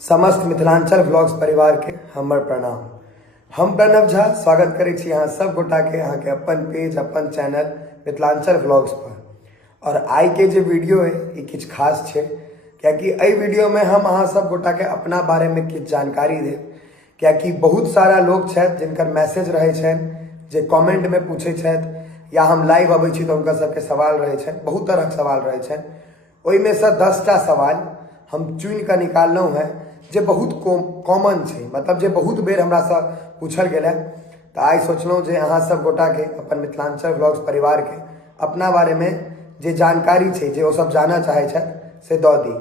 समस्त मिथिलांचल ब्लॉग्स परिवार के हमर प्रणाम। हम प्रणव झा स्वागत करै छी अहाँ सब गोटा के अहाँ के अपन पेज अपन चैनल मिथिलांचल ब्लॉग्स पर। और आई के जो वीडियो है ये किछ खास छे क्योंकि एहि वीडियो में हम अहाँ सब गोटा के अपना बारे में किछ जानकारी देब। क्योंकि बहुत सारा लोग छथि जिनकर मैसेज रहे छनि जे कमेंट में पूछे छथि या हम लाइव अबै छी तो उनका सबके सवाल रहे छनि, बहुत तरह के सवाल रहे छनि। ओहि में से 10टा सवाल हम चुनि कऽ निकाललहुँ हैं जे बहुत कॉमन छै, मतलब जे बहुत बेर हमरा से पूछल गेल। तो आई सोचलहुँ जे अहाँ सब गोटा के अपन मिथिलांचल ब्लॉग्स परिवार के अपना बारे में जे जानकारी छै जे ओ सब जानऽ चाहे छथि से दऽ दी।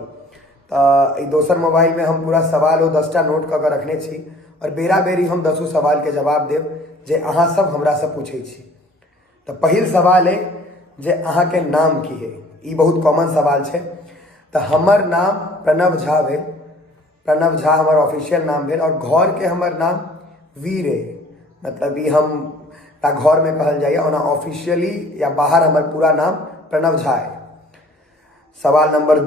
तो दोसर मोबाइल में हम पूरा सवाल ओ 10टा नोट कऽ के रखने छी और बेरा बेरी हम 10 सवाल के जवाब देब जे अहाँ सब हमरा से पूछे छी। तो पहिल सवाल है जे अहाँ के नाम की है। ये बहुत कॉमन सवाल है। तो हमर नाम प्रणव झा भेल, प्रणव झा हमर ऑफिशियल नाम भेल और घर के हमर नाम वीर है। मतलब ये हम घर में कहल जाए ओना ऑफिशियली या बाहर हमर पूरा नाम प्रणव झा है। सवाल नंबर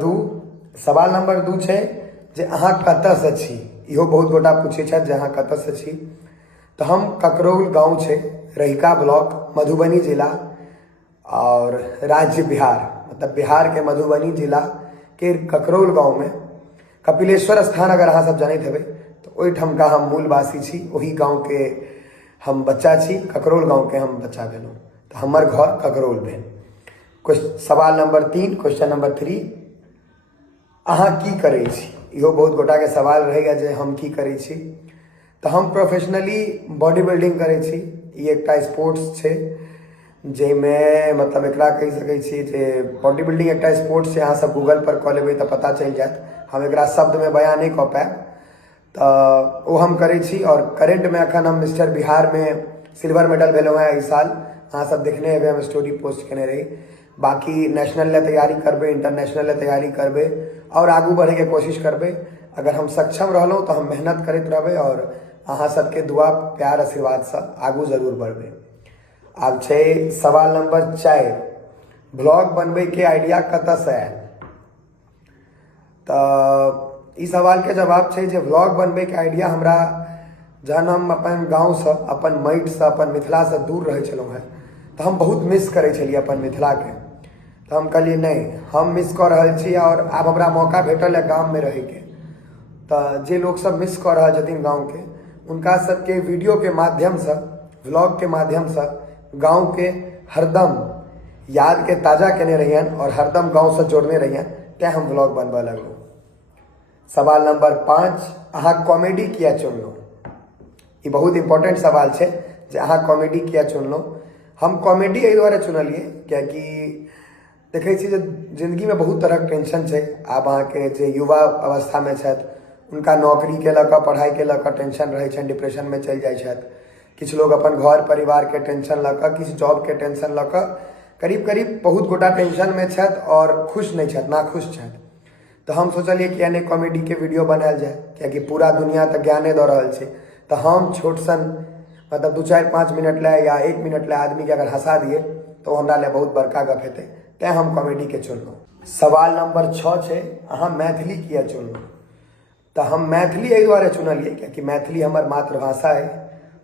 2 छै जे अहाँ कतऽ से छी। इहो बहुत गोटा पूछे छथि जे अहाँ कतऽ से छी। तो हम ककरौल गाँव छै, रहिका ब्लॉक, मधुबनी जिला और राज्य बिहार, मतलब बिहार के मधुबनी जिला के ककरौल गाँव में कपिलेश्वर स्थान अगर अहाँ सब जानते हेबै तो ओहिठाम का हम मूलवासी छी। वही गाँव के हम बच्चा छी, ककरौल गाँव के हम बच्चा भेलहुँ। तो हमर घर ककरौल भेल। सवाल नंबर 3, क्वेश्चन नंबर 3, अहाँ की करै छी। इहो बहुत गोटा के सवाल रहेगा जे हम की करै छी। तो हम प्रोफेशनली बॉडी बिल्डिंग करै छी। ये एकटा स्पोर्ट्स छै जैमे मतलब एकरा कहि सकै छी जे बॉडी बिल्डिंग एकटा स्पोर्ट्स छै। अहाँ सब गूगल पर कऽ लेबै तो पता चल जायत, हम एकरा शब्द में बयान नहीं कऽ पाएब। तो वो हम करै छी। और करेंट में अखन हम मिस्टर बिहार में सिल्वर मेडल भेलहुँ हैं इस साल। अहाँ सब देखने हेबै, हम स्टोरी पोस्ट केने रही। बाकी नेशनल ले तैयारी करबे, इंटरनेशनल ले तैयारी करबे और आगू बढ़े के कोशिश करबे। अगर हम सक्षम रहलहुँ तो हम मेहनत करते रहबे और अहाँ सबके दुआ प्यार आशीर्वाद से आगू जरूर बढ़बे। आब छै सवाल नंबर 4, ब्लॉग बनबे के आइडिया कतऽ से आयल। तो इस सवाल के जवाब छै जे व्लॉग बनबे के आइडिया हमरा जहन हम अपन गाँव से, अपन माटि से, अपन मिथिला से दूर रहे छलहुँ हैं तो हम बहुत मिस करे छलिए अपन मिथिला के। तो हम कहलिए नहीं, हम मिस कऽ रहल छी और आब हमरा मौका भेटल है गाँव में रहे के। तो जे लोग सब मिस कऽ रहल छथिन गाँव के, उनका सबके वीडियो के माध्यम से, व्लॉग के माध्यम से गाँव के हरदम याद के ताजा केने रहियन और हरदम गाँव से जोड़ने रहियन, तें हम व्लॉग बनबऽ लगलहुँ। सवाल नंबर 5, अहाँ कॉमेडी किया चुनलहुँ। ये बहुत इंपॉर्टेंट सवाल है जे अहाँ कॉमेडी किया चुनलहुँ। हम कॉमेडी एहि दुआरे चुनलिए क्योंकि देखै छी जे जिंदगी में बहुत तरह के टेंशन है। आब अहाँ के जे युवा अवस्था में छथि उनका नौकरी के लऽ कऽ, पढ़ाई के लऽ कऽ टेंशन रहे छनि, डिप्रेशन में चलि जाइ छथि। किछु लोग अपन घर परिवार के टेंशन लऽ कऽ, किछु जॉब के टेंशन लऽ कऽ, करीब करीब बहुत गोटा टेंशन में छथि और खुश नहीं छथि, नाखुश छथि। तो हम सोचलिए कि यानी कॉमेडी के वीडियो बनायल जाए क्योंकि पूरा दुनिया तो ज्ञाने दऽ रहल छै। तो हम छोट सन मतलब 2, 4, 5 मिनट ले या 1 मिनट ले आदमी के अगर हंसा दिए तो हमरा लिए बहुत बड़का गप हेतै, तें हम कॉमेडी के चुनलहुँ। सवाल नंबर 6 छै, अहाँ मैथिली किया चुनलहुँ। तो हम मैथिली एहि दुआरे चुनलिए क्योंकि मैथिली हमर मातृभाषा है।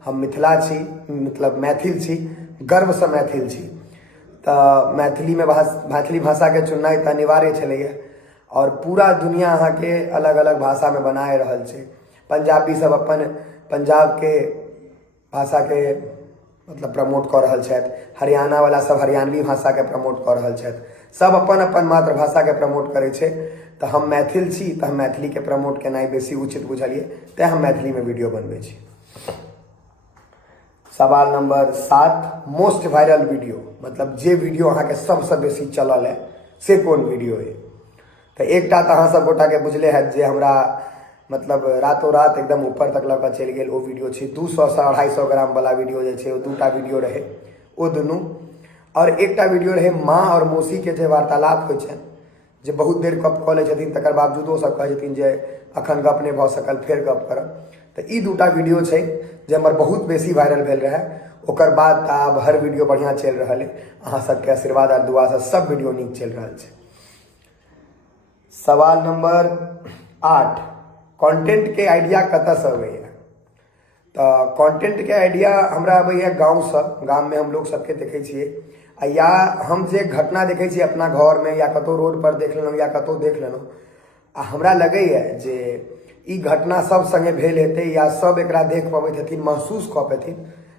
हम मिथिला छी, मतलब मैथिल छी, गर्व से मैथिल छी। तो मैथिली में मैथिली भाषा के चुननाइ तो अनिवार्य छलैए। और पूरा दुनिया अहाँ के अलग अलग भाषा में बनाए रहल छै। पंजाबी सब अपन पंजाब के भाषा के मतलब प्रमोट कऽ रहल छथि, हरियाणा वाला सब हरियाणवी भाषा के प्रमोट कऽ रहल छथि, सब अपन अपन मातृभाषा के प्रमोट करे छै। तो हम मैथिल छी तो हम मैथिली के प्रमोट केनाइ बेसी उचित बुझलिए, तें हम मैथिली में वीडियो बनबै छी। सवाल नंबर 7, मोस्ट वायरल वीडियो, मतलब जे वीडियो अहाँ के सबसे बेसी चलल है से कोन वीडियो है। तो एकटा तो अहाँ सब गोटा के बुझले है जे हमरा मतलब रातों रात एकदम ऊपर तक लऽ कऽ चलि गेल। वो वीडियो छै 200 से 250 ग्राम वाला वीडियो जे छै, 2टा वीडियो रहे वो दुनू। और एकटा वीडियो रहे माँ और मौसी के जे वार्तालाप होइ छनि, जे बहुत देर गप कऽ लै छथिन तकर बावजूदो सब कहै छथिन जे अखन गप नहीं भऽ सकल, फेर गप करब। तो ई 2टा वीडियो छै जे हमर बहुत बेसी वायरल भेल रहे। ओकर बाद आब हर वीडियो बढ़िया चल रहा है। अहाँ सबके आशीर्वाद और दुआ से सब वीडियो नीक चल रहा है। सवाल नंबर 8, कंटेंट के आइडिया कतऽ से अबैया। तो कंटेंट के आइडिया हमरा अबैया गाँव से। गाँव में हम लोग सबके देखे छियै, या हम जे घटना देखे छियै अपना घर में या कतौ रोड पर देख लेलहुँ या कतौ देख लेलहुँ, आ हमरा लगैया जे ई घटना सब संगे भेल हेतै या सब एकरा देख पबैत हेथिन, महसूस कऽ पेथिन,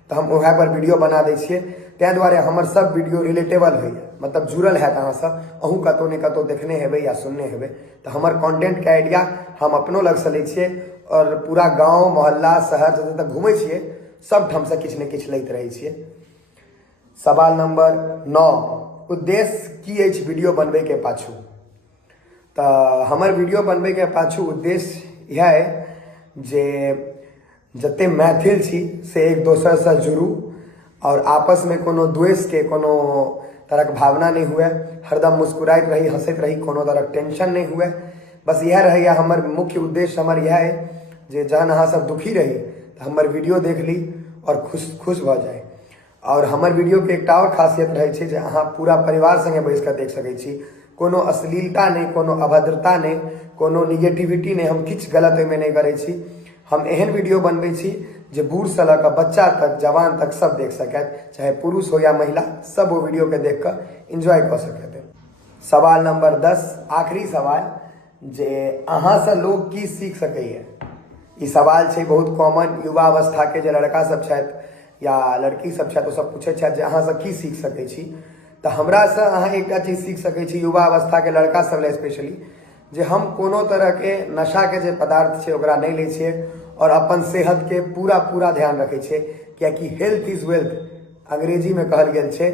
तो हम वएह पर वीडियो बना दै छियै। तैं दुआरे हमर सब वीडियो रिलेटेबल होइए, मतलब जुड़ल हैत अहाँ सब, अहूँ कतौ ने कतौ देखने हेबै या सुनने हेबै। तो हमर कंटेंट के आइडिया हम अपनो लग से लै छियै और पूरा गाँव मोहल्ला शहर जतऽ तक घूमै छियै सब ठाम से किछु ने किछु लैत रहै छियै। सवाल नंबर 9, उद्देश्य की अछि वीडियो बनबै के पाछू। तो हमर वीडियो बनबै के पाछू उद्देश्य यह है जे जते मैथिल छी से एक दोसर से जुड़ू और आपस में कोनो द्वेष के कोनो तरह भावना नहीं हुए, हरदम मुस्कुराइत रही, हंसैत रही, कोनो तरह टेंशन नहीं हुए। बस यह रहैया हमर मुख्य उद्देश्य। हमर यह है जे जहन अहाँ सब दुखी रही तो हमर वीडियो देख ली और खुश भ जाए। और हमर वीडियो के एकटा और खासियत रहे छै जे अहाँ पूरा परिवार संगे बैस के देख सकै छी। कोनो अश्लीलता नहीं, कोनो अभद्रता नहीं, कोनो निगेटिविटी नहीं, हम किछ गलत ओहिमे नहीं करै छी। हम एहन वीडियो बनबै छी जे बूढ़ से लऽ कऽ बच्चा तक, जवान तक सब देख सकैत, चाहे पुरुष हो या महिला, सब वो वीडियो के देख कऽ एंजॉय कऽ सकैत। सवाल नंबर 10, आखिरी सवाल, जे अहाँ से लोग की सीख सकैए। ई सवाल छै बहुत कॉमन, युवा अवस्था के जे लड़का सब छथि या लड़की सब छथि, ओ सब पूछै छथि जे अहाँ से की सीख सकै छी। तो हमरा से अहाँ एकटा चीज सीख सकै छी, युवा अवस्था के लड़का सब ले स्पेशली, जे हम कोनो तरह के नशा के जे पदार्थ छै ओकरा नहीं लै छियै और अपन सेहत के पूरा ध्यान रखै छियै। कियाकि हेल्थ इज वेल्थ अंग्रेजी में कहल गेल छै,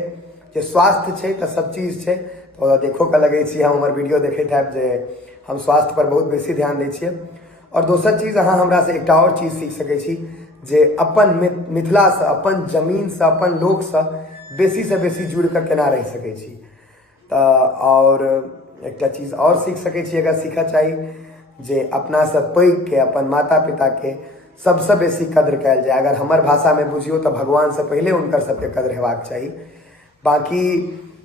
जे स्वास्थ्य छै तो सब चीज छै। तो देखो के लगे छी, हम हमर वीडियो देखैत हैब जे हम स्वास्थ्य पर बहुत बेसी ध्यान दै छियै। और दोसर चीज, अहाँ हमरा से एकटा और चीज सीख सकै छी, जे अपन मिथिला से, अपन जमीन से, अपन लोक से बेसी से बेसी जुड़ कर केना रह सकै छी। तो और एकटा चीज और सीख सकै छी, अगर सीखऽ चाही, जे अपना से पैघ के, अपन माता पिता के सबसे बेसी कद्र कयल जाए। अगर हमर भाषा में बुझियो तो भगवान से पहले उनकर सबके कद्र हेबाक चाही। बाकी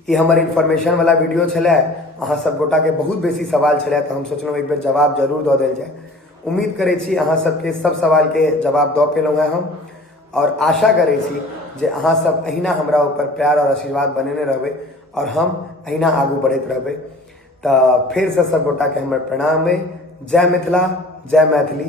ये हमर इन्फॉर्मेशन वाला वीडियो छलै, अहाँ सब गोटा के बहुत बेसी सवाल छलै, तो हम सोचलहुँ एक बेर जवाब जरूर दऽ देल जाए। उम्मीद करै छी अहाँ सबके सब सवाल के जवाब दऽ पेलहुँ हैं हम, और आशा करै छी जे अहाँ सब अहिना हमरा ऊपर प्यार और आशीर्वाद बनेने रहबै और हम अहिना आगू बढ़ैत रहबै। तो फिर से सब गोटा के हमर प्रणाम है। जय मिथिला, जय मैथिली।